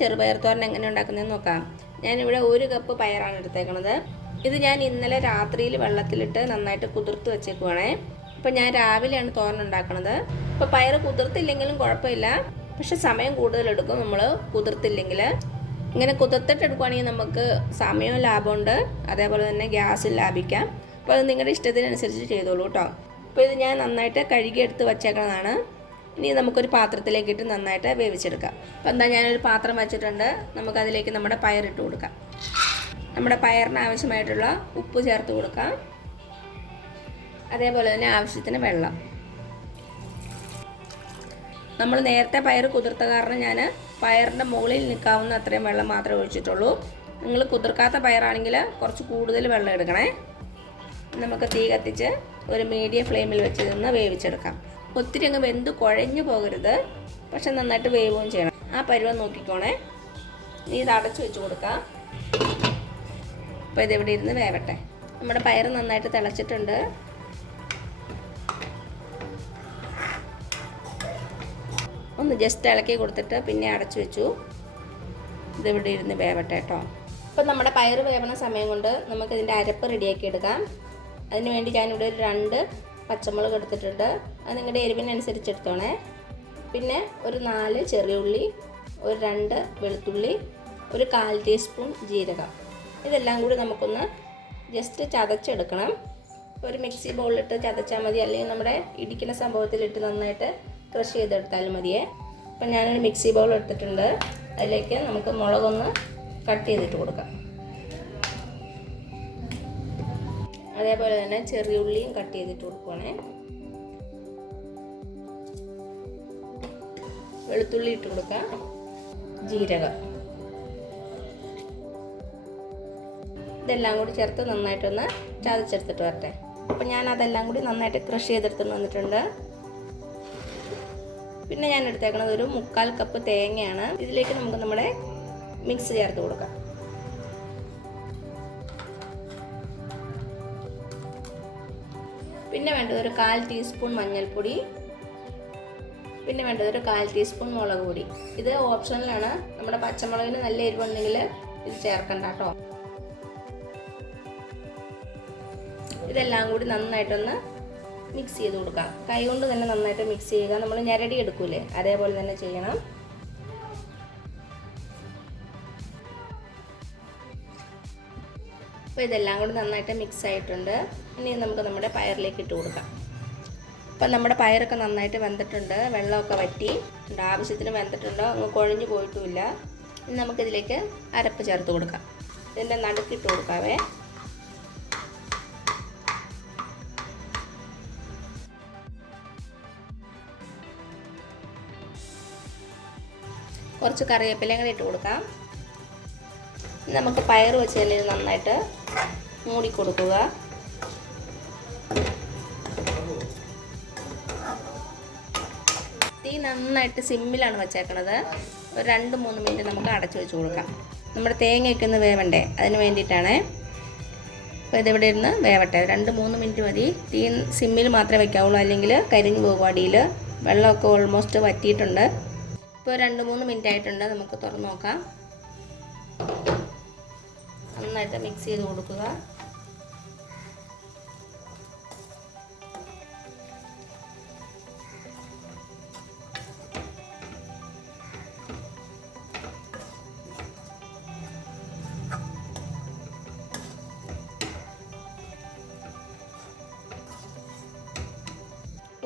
ചെറുപയർ തോരൻ എങ്ങനെ ഉണ്ടാക്കുന്നതെന്ന് നോക്കാം. ഞാനിവിടെ 1 കപ്പ് പയറാണ് എടുത്തേക്കുന്നത്. ഇത് ഞാൻ ഇന്നലെ രാത്രിയിൽ വെള്ളത്തിലിട്ട് നന്നായിട്ട് കുതിർത്ത് വെച്ചേക്കുവാണേ. അപ്പോൾ ഞാൻ രാവിലെയാണ് തോരൻ ഉണ്ടാക്കുന്നത്. അപ്പോൾ പയർ കുതിർത്തില്ലെങ്കിലും കുഴപ്പമില്ല, പക്ഷെ സമയം കൂടുതലെടുക്കും നമ്മൾ കുതിർത്തില്ലെങ്കിൽ. ഇങ്ങനെ കുതിർത്തിട്ട് എടുക്കുകയാണെങ്കിൽ നമുക്ക് സമയവും ലാഭമുണ്ട്, അതേപോലെ തന്നെ ഗ്യാസും ലാഭിക്കാം. അപ്പോൾ അത് നിങ്ങളുടെ ഇഷ്ടത്തിനനുസരിച്ച് ചെയ്തോളൂ കേട്ടോ. അപ്പോൾ ഇത് ഞാൻ നന്നായിട്ട് കഴുകിയെടുത്ത് വച്ചേക്കുന്നതാണ്. ഇനി നമുക്കൊരു പാത്രത്തിലേക്ക് ഇട്ട് നന്നായിട്ട് വേവിച്ചെടുക്കാം. അപ്പോൾ എന്താ, ഞാനൊരു പാത്രം വെച്ചിട്ടുണ്ട്. നമുക്കതിലേക്ക് നമ്മുടെ പയറിട്ട് കൊടുക്കാം. നമ്മുടെ പയറിന് ആവശ്യമായിട്ടുള്ള ഉപ്പ് ചേർത്ത് കൊടുക്കാം. അതേപോലെ തന്നെ ആവശ്യത്തിന് വെള്ളം. നമ്മൾ നേരത്തെ പയർ കുതിർത്ത കാരണം ഞാൻ പയറിൻ്റെ മുകളിൽ നിൽക്കാവുന്ന അത്രയും വെള്ളം മാത്രമേ ഒഴിച്ചിട്ടുള്ളൂ. നിങ്ങൾ കുതിർക്കാത്ത പയറാണെങ്കിൽ കുറച്ച് കൂടുതൽ വെള്ളം എടുക്കണേ. നമുക്ക് തീ കത്തിച്ച് ഒരു മീഡിയം ഫ്ലെയിമിൽ വെച്ച് നിന്ന് വേവിച്ചെടുക്കാം. ഒത്തിരി അങ്ങ് വെന്ത് കുഴഞ്ഞു പോകരുത്, പക്ഷെ നന്നായിട്ട് വേവുകയും ചെയ്യണം. ആ പരുവം നോക്കിക്കോണേ. നീ ഇത് അടച്ചു വെച്ച് കൊടുക്കാം. അപ്പോൾ ഇതെവിടെ ഇരുന്ന് വേവട്ടെ. നമ്മുടെ പയർ നന്നായിട്ട് തിളച്ചിട്ടുണ്ട്. ഒന്ന് ജസ്റ്റ് ഇളക്കി കൊടുത്തിട്ട് പിന്നെ അടച്ചു വെച്ചു. ഇതെവിടെ ഇരുന്ന് വേവട്ടെ കേട്ടോ. അപ്പോൾ നമ്മുടെ പയർ വേവണ സമയം കൊണ്ട് നമുക്കിതിൻ്റെ അരപ്പ് റെഡിയാക്കി എടുക്കാം. അതിന് വേണ്ടി ഞാനിവിടെ ഒരു 2 പച്ചമുളക് എടുത്തിട്ടുണ്ട്. അത് നിങ്ങളുടെ എരിവിനനുസരിച്ച് എടുത്തോണേ. പിന്നെ ഒരു 4 ചെറിയ ഉള്ളി, ഒരു 2 വെളുത്തുള്ളി, ഒരു 1/4 ടീസ്പൂൺ ജീരകം. ഇതെല്ലാം കൂടി നമുക്കൊന്ന് ജസ്റ്റ് ചതച്ചെടുക്കണം. ഒരു മിക്സി ബൗളിലിട്ട് ചതച്ചാൽ മതി, അല്ലെങ്കിൽ നമ്മുടെ ഇടിക്കുന്ന സംഭവത്തിലിട്ട് നന്നായിട്ട് ക്രഷ് ചെയ്തെടുത്താലും മതിയേ. അപ്പം ഞാനൊരു മിക്സി ബൗൾ എടുത്തിട്ടുണ്ട്. അതിലേക്ക് നമുക്ക് മുളകൊന്ന് കട്ട് ചെയ്തിട്ട് കൊടുക്കാം. അതേപോലെ തന്നെ ചെറിയ ഉള്ളിയും കട്ട് ചെയ്തിട്ട് കൊടുക്കുവാണേ. വെളുത്തുള്ളി ഇട്ട് കൊടുക്കാം. ജീരകം, ഇതെല്ലാം കൂടി ചേർത്ത് നന്നായിട്ടൊന്ന് ചതച്ചെടുത്തിട്ട് വരട്ടെ. അപ്പം ഞാൻ അതെല്ലാം കൂടി നന്നായിട്ട് ക്രഷ് ചെയ്തെടുത്തിട്ട് വന്നിട്ടുണ്ട്. പിന്നെ ഞാൻ എടുത്തേക്കുന്നത് ഒരു 1/4 കപ്പ് തേങ്ങയാണ്. ഇതിലേക്ക് നമുക്ക് നമ്മുടെ മിക്സ് ചേർത്ത് കൊടുക്കാം. പിന്നെ വേണ്ടത് ഒരു 1/4 ടീസ്പൂൺ മഞ്ഞൾപ്പൊടി. പിന്നെ വേണ്ടത് ഒരു 1/4 ടീസ്പൂൺ മുളക് പൊടി. ഇത് ഓപ്ഷണലാണ്. നമ്മുടെ പച്ചമുളകിന് നല്ല എരിവുണ്ടെങ്കിൽ ഇത് ചേർക്കണ്ട കേട്ടോ. ഇതെല്ലാം കൂടി നന്നായിട്ടൊന്ന് മിക്സ് ചെയ്ത് കൊടുക്കാം. കൈ കൊണ്ട് തന്നെ നന്നായിട്ട് മിക്സ് ചെയ്യുക. നമ്മൾ ഞെരടി എടുക്കൂലേ, അതേപോലെ തന്നെ ചെയ്യണം. അപ്പോൾ ഇതെല്ലാം കൂടി നന്നായിട്ട് മിക്സ് ആയിട്ടുണ്ട്. ഇനി നമുക്ക് നമ്മുടെ പയറിലേക്ക് ഇട്ട് കൊടുക്കാം. അപ്പം നമ്മുടെ പയറൊക്കെ നന്നായിട്ട് വെന്തിട്ടുണ്ട്. വെള്ളമൊക്കെ വറ്റി ആവശ്യത്തിന് വെന്തിട്ടുണ്ടോ, അങ്ങ് കുഴഞ്ഞു പോയിട്ടുമില്ല. ഇനി നമുക്കിതിലേക്ക് അരപ്പ് ചേർത്ത് കൊടുക്കാം. ഇതിൻ്റെ നടുക്കിട്ട് കൊടുക്കാവേ. കുറച്ച് കറിവേപ്പിലയും കൂടി ഇട്ട് കൊടുക്കാം. നമുക്ക് പയർ വെച്ച് തന്നെ നന്നായിട്ട് മൂടി കൊടുക്കുക. തീ നന്നായിട്ട് സിമ്മിലാണ് വെച്ചേക്കണത്. ഒരു 2-3 മിനിറ്റ് നമുക്ക് അടച്ചു വെച്ച് കൊടുക്കാം. നമ്മുടെ തേങ്ങയൊക്കെ ഒന്ന് വേവണ്ടേ, അതിന് വേണ്ടിയിട്ടാണ്. അപ്പോൾ ഇതിവിടെ ഇരുന്ന് വേവട്ടെ. 2-3 മിനിറ്റ് മതി. തീ സിമ്മിൽ മാത്രമേ വയ്ക്കാവുള്ളൂ, അല്ലെങ്കിൽ കരിഞ്ഞു പോകും അടിയിൽ. വെള്ളമൊക്കെ ഓൾമോസ്റ്റ് വറ്റിയിട്ടുണ്ട്. ഇപ്പോൾ 2-3 മിനിറ്റ് ആയിട്ടുണ്ട്. നമുക്ക് തുറന്ന് നോക്കാം. നന്നായിട്ട് മിക്സ് ചെയ്ത് കൊടുക്കുക.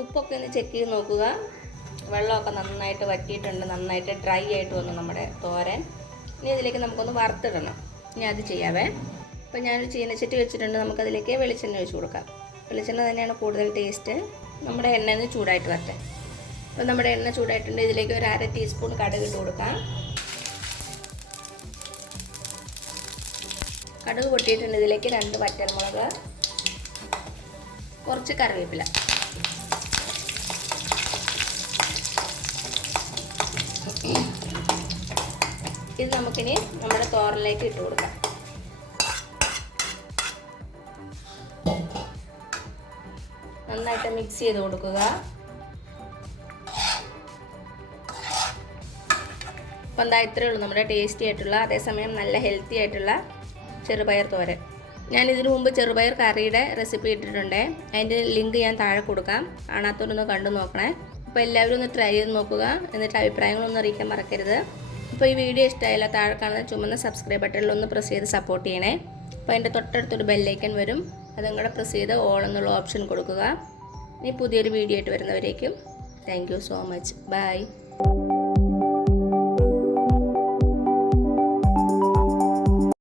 ഉപ്പൊക്കെ ഒന്ന് ചെക്ക് ചെയ്ത് നോക്കുക. വെള്ളമൊക്കെ നന്നായിട്ട് വറ്റിയിട്ടുണ്ട്. നന്നായിട്ട് ഡ്രൈ ആയിട്ട് വന്നു നമ്മുടെ തോരൻ. ഇനി ഇതിലേക്ക് നമുക്കൊന്ന് വറുത്തിടണം. ഇനി അത് ചെയ്യാവേ. അപ്പോൾ ഞാനൊരു ചീനച്ചട്ടി വെച്ചിട്ടുണ്ട്. നമുക്കതിലേക്ക് വെളിച്ചെണ്ണ ഒഴിച്ച് കൊടുക്കാം. വെളിച്ചെണ്ണ തന്നെയാണ് കൂടുതൽ ടേസ്റ്റ്. നമ്മുടെ എണ്ണ ഒന്ന് ചൂടായിട്ട് വരട്ടെ. അപ്പോൾ നമ്മുടെ എണ്ണ ചൂടായിട്ടുണ്ട്. ഇതിലേക്ക് ഒരു 1/2 ടീസ്പൂൺ കടുക് ഇട്ട് കൊടുക്കാം. കടുക് പൊട്ടിയിട്ടുണ്ട്. ഇതിലേക്ക് 2 വറ്റൽമുളക്, കുറച്ച് കറിവേപ്പില. ഇത് നമുക്കിനി നമ്മുടെ തോരനിലേക്ക് ഇട്ട് കൊടുക്കാം. നന്നായിട്ട് മിക്സ് ചെയ്ത് കൊടുക്കുക. അപ്പോൾ എന്താ ഇത്രയേ ഉള്ളൂ നമ്മുടെ ടേസ്റ്റി ആയിട്ടുള്ള അതേസമയം നല്ല ഹെൽത്തി ആയിട്ടുള്ള ചെറുപയർ തോരൻ. ഞാൻ ഇതിനു മുമ്പ് ചെറുപയർ കറിയുടെ റെസിപ്പി ഇട്ടിട്ടുണ്ട്. അതിൻ്റെ ലിങ്ക് ഞാൻ താഴെ കൊടുക്കാം. കാണാത്തവരൊന്ന് കണ്ടു നോക്കണേ. അപ്പോൾ എല്ലാവരും ഒന്ന് ട്രൈ ചെയ്ത് നോക്കുക. എന്നിട്ട് അഭിപ്രായങ്ങളൊന്നും അറിയിക്കാൻ മറക്കരുത്. അപ്പോൾ ഈ വീഡിയോ ഇഷ്ടമായില്ല താഴെ കാണുന്ന ചുമന്ന സബ്സ്ക്രൈബ് ബട്ടണിൽ ഒന്ന് പ്രസ് ചെയ്ത് സപ്പോർട്ട് ചെയ്യണേ. അപ്പോൾ അതിൻ്റെ തൊട്ടടുത്തൊരു ബെല്ലൈക്കൺ വരും. അതും കൂടെ പ്രസ് ചെയ്ത് ഓൾ എന്നുള്ള ഓപ്ഷൻ കൊടുക്കുക. ഇനി പുതിയൊരു വീഡിയോ ആയിട്ട് വരുന്നവരേക്കും thank you so much. By.